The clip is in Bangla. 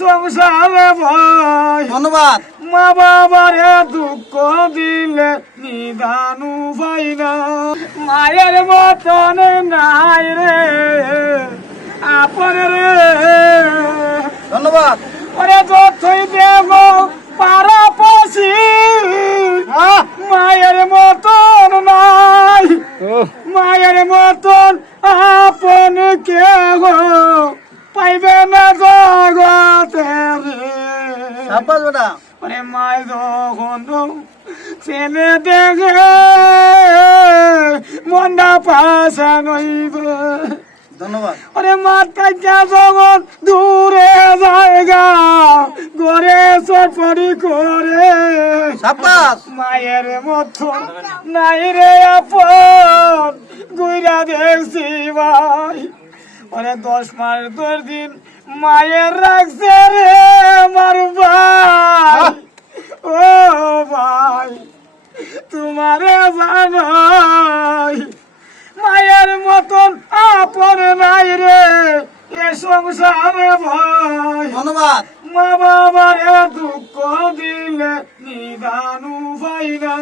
সংসারে ভাই ধন্যবাদ। মা বাবারে দুঃখ দিলে নিদানু ভাই না মায়ের মতন নাই রে আপন রে ধন্যবাদ। ওরে যতই দেব পারাপসি মায়ের মতন নাই মায়ের মতন আপন কেহ পাইবে না জগতে রে সাব্বাস বেটা। ওরে মায় যখন ছেলে দেখে মনটা পাশা নইবে ধন্যবাদ। ওরে মাথা যখন দূরে জায়গা ঘরে চটপটি করে সাব্বাস। মায়ের মতো নাই রে আপন গুইরা দেখছি ভাই ওরে 10 মাস 10 দিন মায়ের রাখছে রে আমার ভাই ও ভাই তোমারে জানাই মায়ের মতন আপন নাই রে এ সংসারে ভাই ধন্যবাদ। মা বাবারে দুঃখ দিলে নিদানু ভাই না